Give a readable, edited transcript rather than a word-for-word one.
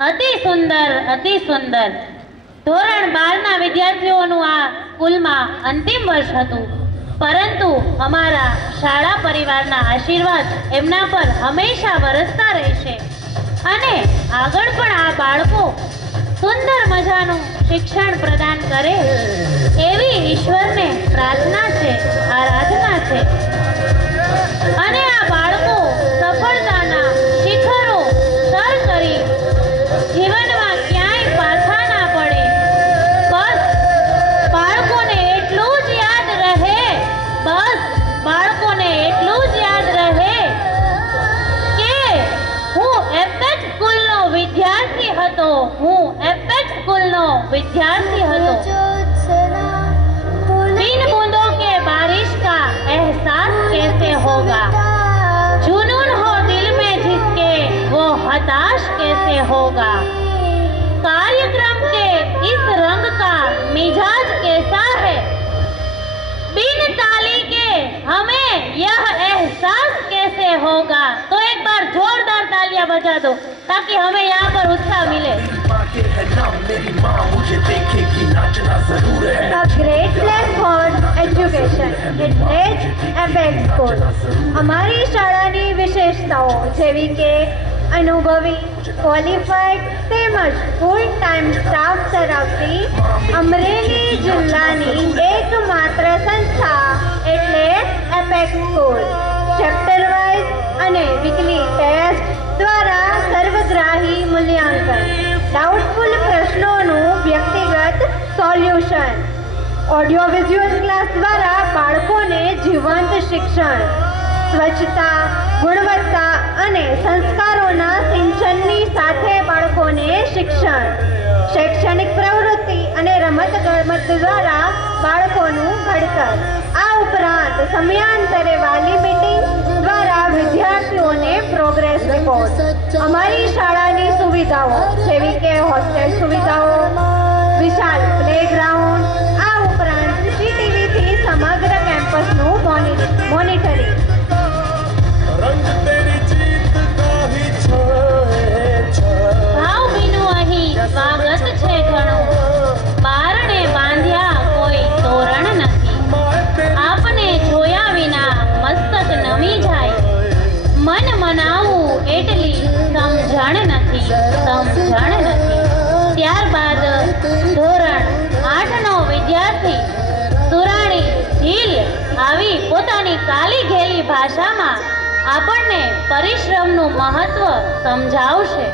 અતિ સુંદર ધોરણ 12 ના વિદ્યાર્થીઓનું આ સ્કૂલમાં અંતિમ વર્ષ હતું, પરંતુ અમારા શાળા પરિવારના આશીર્વાદ એમના પર હંમેશા વરસતા રહેશે અને આગળ પણ આ બાળકો સુંદર મજાનું શિક્ષણ પ્રદાન કરે એવી ઈશ્વરને પ્રાર્થના છે, આરાધના છે અને આ બાળકો સફળતાના શિખરો સર કરી જીવનમાં ક્યાંય પાછા ના પડે, બસ બાળકોને એટલું જ યાદ રહે, બસ બાળકોને એટલું જ યાદ રહે કે હું એપેક સ્કૂલનો વિદ્યાર્થી હતો, હું એપેક સ્કૂલનો વિદ્યાર્થી હતો। बिन बूंदों के बारिश का एहसास कैसे होगा, जुनून हो दिल में जिसके वो हताश कैसे होगा, कार्यक्रम के इस रंग का मिजाज कैसा है, बिन ताली के हमें यह एहसास कैसे होगा। तो एक बार जोरदार तालियां बजा दो ताकि हमें यहाँ पर उत्साह मिले। A great place for education. It is એપેક સ્કૂલ। અમારી શાળાની વિશેષતાઓ જેવી કે અનુભવી, ક્વોલિફાઈડ તેમજ ફૂલ ટાઈમ સ્ટાફ ધરાવતી અમરેલી જિલ્લાની એકમાત્ર સંસ્થા એટલે એપેક સ્કૂલ। ચેપ્ટર વાઇઝ અને વીકલી ટેસ્ટ દ્વારા સર્વગ્રાહી મૂલ્યાંકન, ડાઉટફુલ પ્રશ્નોનું વ્યક્તિગત સોલ્યુશન, ઓડિયો વિઝ્યુઅલ ક્લાસ દ્વારા બાળકોને જીવંત શિક્ષણ, સ્વચ્છતા, ગુણવત્તા અને સંસ્કારોના સિંચનની સાથે બાળકોને શિક્ષણ, શૈક્ષણિક પ્રવૃત્તિ અને રમતગમત દ્વારા બાળકોનું ઘડતર, આ ઉપરાંત સમયાંતરે વાલી મીટિંગ દ્વારા વિદ્યાર્થીઓને પ્રોગ્રેસ રિપોર્ટ। અમારી શાળાની સુવિધાઓ જેવી કે હોસ્ટેલ સુવિધાઓ, વિશાળ પ્લેગ્રાઉન્ડ, આ ઉપરાંત સીસીટીવીથી સમગ્ર કેમ્પસનું મોનિટરિંગ। ભાવભીનું અહીં સ્વાગત છે ઘણું, બારણે બાંધ્યા કોઈ તોરણ નથી, આપને જોયા વિના મસ્તક નમી જાય, મન મનાવવું એટલી સમજણ નથી। ત્યારબાદ ધોરણ 8નો વિદ્યાર્થી સુરાણી ઝીલ આવી પોતાની કાલી ઘેલી ભાષામાં આપણને પરિશ્રમનું મહત્વ સમજાવશે।